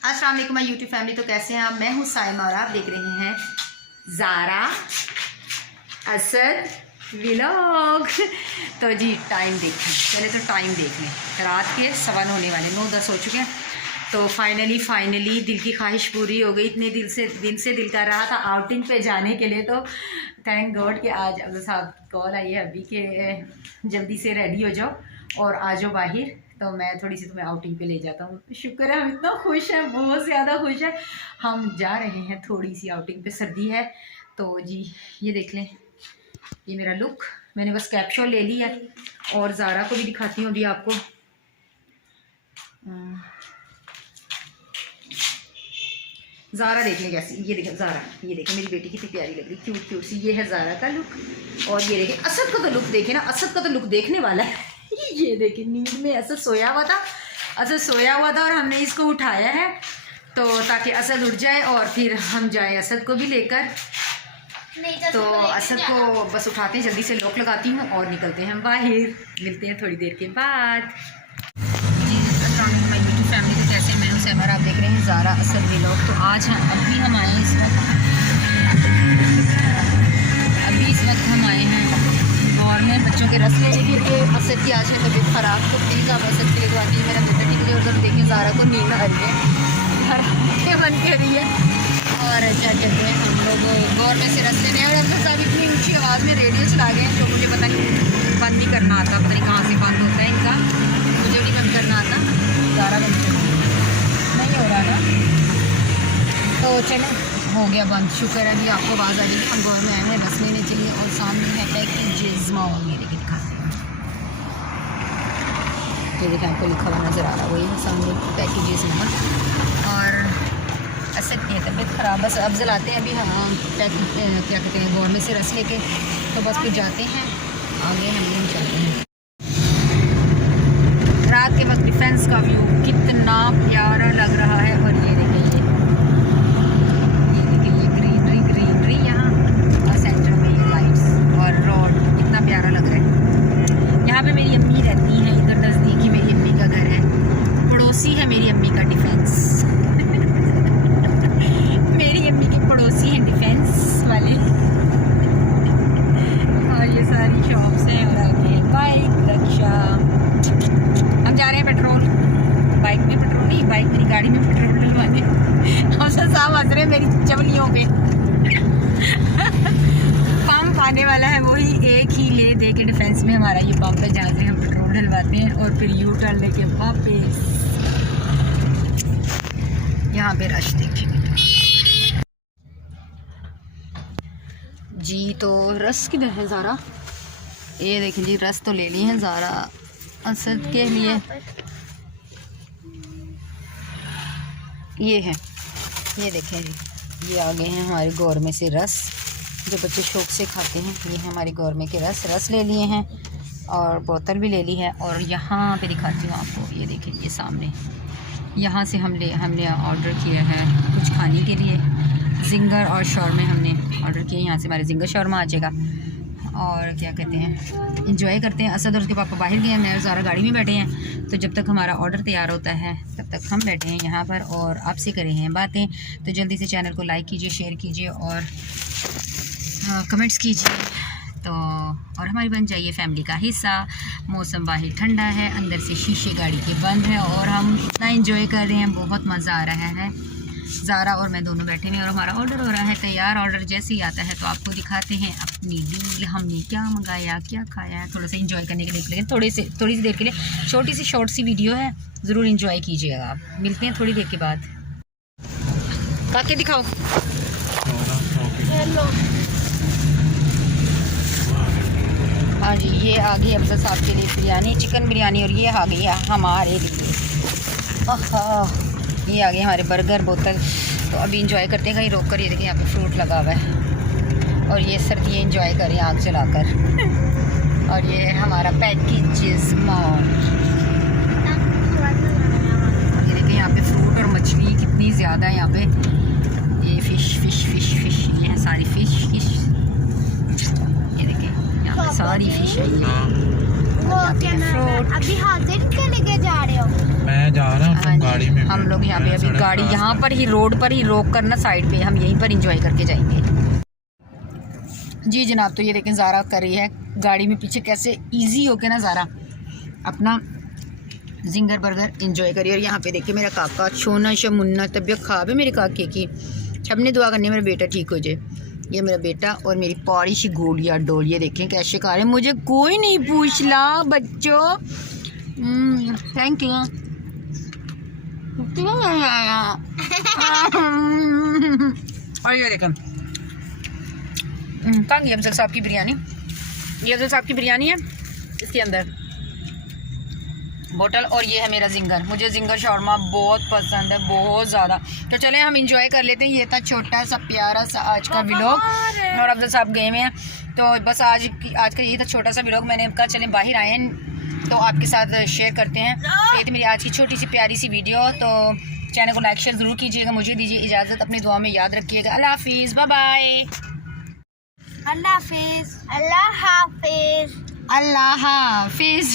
अस्सलाम वालेकुम my YouTube family. तो कैसे हैं आप? मैं हूँ साइमा और आप देख रहे हैं ज़ारा असद व्लॉग। तो जी टाइम देखें, पहले तो टाइम देख लें। रात के 7 होने वाले, 9-10 हो चुके हैं। तो फाइनली दिल की ख्वाहिश पूरी हो गई। इतने दिन से दिल कर रहा था आउटिंग पे जाने के लिए। तो थैंक गॉड कि आज अब्दुल साहब कॉल आई है अभी के जल्दी से रेडी हो जाओ और आ जाओ बाहर, तो मैं थोड़ी सी तुम्हें आउटिंग पे ले जाता हूँ। शुक्र है, हम इतना खुश हैं, बहुत ज़्यादा खुश हैं। हम जा रहे हैं थोड़ी सी आउटिंग पे, सर्दी है। तो जी ये देख लें, ये मेरा लुक। मैंने बस कैप्शॉल ले ली है और ज़ारा को भी दिखाती हूँ अभी आपको। ज़ारा देख लें कैसी, ये देखें ज़ारा, ये देखें मेरी बेटी कितनी प्यारी लग रही, क्यूट क्यूट सी। ये है ज़ारा का लुक। और ये देखें असद का तो लुक देखें ना, असद का तो लुक देखने वाला है। ये देखें नींद में असद सोया हुआ था और हमने इसको उठाया है तो ताकि असद उठ जाए और फिर हम जाए असद को भी लेकर। तो असद को बस उठाते हैं, जल्दी से लॉक लगाती हूँ और निकलते हैं हम बाहर। मिलते हैं थोड़ी देर के बाद। फैमिली को कैसे, मैं हूँ सैमर, आप देख रहे हैं ज़ारा असद व्लॉग। तो आज अभी हम आए हैं, इस वक्त हम आए हैं और में बच्चों के रस लेने के लिए। असद की आज है तबीयत ख़राब, तो प्लीज़ आप असद के लिए दुआ कीजिए। मेरा बेटा ठीक है, उधर देखें ज़ारा को नींद आ रही है, बन के रही है। और क्या कहते हैं, हम लोग गौर में से रस लेने और अब्दुल साहब इतनी ऊँची आवाज़ में रेडियो चला गए हैं, तो मुझे पता नहीं बंद नहीं करना आता, पता नहीं कहाँ से बंद होता है इनका, मुझे नहीं बंद करना आता। ज़ारा बंद नहीं हो रहा ना, तो चलो हो गया बंद, शुक्र है। अभी आपको आवाज़ आ रही है। हम गौर में आए हैं रस लेने के लिए और सामने है पैकेजेस मॉल। ये देखिए दिखाते हैं, ये देखिए आपको लिखा हुआ नज़र आ रहा है, वही सामने पैकेजेस मॉल। और असद की तबीयत ख़राब, बस अफजल आते हैं अभी हम क्या कहते हैं गौर में से रस लेके, तो बस फिर जाते हैं आगे, हम नहीं चलते हैं। रात के वक्त डिफेंस का व्यू कितना प्यारा लग रहा है। और ये देखिए ये ग्रीनरी यहाँ, और सेंटर में ये लाइट्स और रोड, कितना प्यारा लग रहा है। यहाँ पे मेरी अम्मी रहती हैं, इधर नज़दीक ही मेरी अम्मी का घर है, पड़ोसी है मेरी अम्मी का डिफेंस। मेरी अम्मी के पड़ोसी हैं डिफेंस वाले। और ये सारी शॉप्स हैं और आगे बाइक रक्षा। हम जा रहे हैं पेट्रोल, बाइक में पेट्रोल नहीं, बाइक मेरी गाड़ी में पेट्रोल डलवाने। अफसर साहब हंस रहे मेरी चवलियों पे। पंप आने वाला है, वही एक ही ले दे के डिफेंस में हमारा ये पंप है, जहाँ से हम पेट्रोल डलवाते हैं और फिर यू टर्न लेके वापस। यहाँ पे रश देखिए जी। तो रस किधर है ज़ारा? ये देखिए जी, रस तो ले ली है ज़ारा असद के लिए। ये है, ये देखें जी, ये आ गए हैं हमारे गौर में से रस, जो बच्चे शौक से खाते हैं। ये हमारे गौर में के रस ले लिए हैं और बोतल भी ले ली है। और यहाँ पे दिखाती हूँ आपको, ये देखिए ये सामने, यहाँ से हमने ऑर्डर किया है कुछ खाने के लिए, जिंगर और शौरमा हमने ऑर्डर किए। यहाँ से हमारे जिंगर शौरमा आ जाएगा। और क्या कहते हैं, इंजॉय करते हैं। असद और उसके पापा बाहर गए हैं, मैं और ज़ारा गाड़ी में बैठे हैं। तो जब तक हमारा ऑर्डर तैयार होता है तब तक हम बैठे हैं यहाँ पर और आपसे कर रहे हैं बातें। तो जल्दी से चैनल को लाइक कीजिए, शेयर कीजिए और कमेंट्स कीजिए, तो और हमारी बन जाइए फैमिली का हिस्सा। मौसम बाहर ठंडा है, अंदर से शीशे गाड़ी के बंद है और हम इतना इंजॉय कर रहे हैं, बहुत मज़ा आ रहा है। ज़ारा और मैं दोनों बैठे हैं और हमारा ऑर्डर हो रहा है तैयार। ऑर्डर जैसे ही आता है तो आपको दिखाते हैं अपनी डील, हमने क्या मंगाया, क्या खाया, थोड़ा सा इंजॉय करने के लिए। लेकिन थोड़ी सी देर के लिए छोटी सी शॉर्ट सी वीडियो है, ज़रूर इंजॉय कीजिएगा आप। मिलते हैं थोड़ी देर के बाद। काके दिखाओ। हाँ जी, ये आ गई अफजल साहब के लिए बिरयानी, चिकन बिरयानी, और ये आ गई हमारे लिए, ये आ गए हमारे बर्गर, बोतल। तो अभी इंजॉय करते हैं कहीं रोक कर। ये देखिए यहाँ पे फ्रूट लगा हुआ है और ये सर्दियाँ इंजॉय करें आग जलाकर। और ये हमारा पैकेजेस मॉल, ये देखिए यहाँ पे फ्रूट और मछली कितनी ज़्यादा है। यहाँ पे ये फिश, ये है सारी फिश। ये देखिए यहाँ पे सारी फिश है ये। यहाँ पे फ्रूट। अभी हाजिर क्या लेके जा रहे हो? मैं जा रहा हूँ गाड़ी में। हम लोग यहाँ पे अभी गाड़ी यहाँ पर ही रोड पर ही रोक कर ना साइड पे हम यहीं पर इंजॉय करके जाएंगे। जी जनाब, तो ये देखें ज़ारा कर रही है गाड़ी में पीछे कैसे इजी होके ना ज़ारा अपना जिंगर बर्गर इंजॉय करिए। और यहाँ पे देखिए मेरा काका छोना शमुन्ना तबीयत ख़राब है मेरे काके की, सबने दुआ करनी मेरा बेटा ठीक हो जाए। ये मेरा बेटा और मेरी पौड़ी सी गोलियाँ डोलिए देखें कैसे खा रहे हैं, मुझे कोई नहीं पूछ ला बच्चों। Thank you. और ये देखें कहाँ गई अफजल साहब की बिरयानी, ये अफजल साहब की बिरयानी है, इसके अंदर बोतल। और ये है मेरा जिंगर, मुझे जिंगर शौरमा बहुत पसंद है, बहुत ज़्यादा। तो चलें हम इंजॉय कर लेते हैं। ये था छोटा सा प्यारा सा आज का व्लॉग, और अफजल साहब गए हुए हैं तो बस आज का ये था छोटा सा व्लॉग। मैंने कहा चलें बाहर आए हैं तो आपके साथ शेयर करते हैं। ये थी मेरी आज की छोटी सी प्यारी सी वीडियो। तो चैनल को लाइक शेयर ज़रूर कीजिएगा। मुझे दीजिए इजाज़त, अपनी दुआ में याद रखिएगा। अल्लाह हाफिज़, बाय बाय। अल्लाह हाफिज़। अल्लाह हाफिज़। अल्लाह हाफिज़।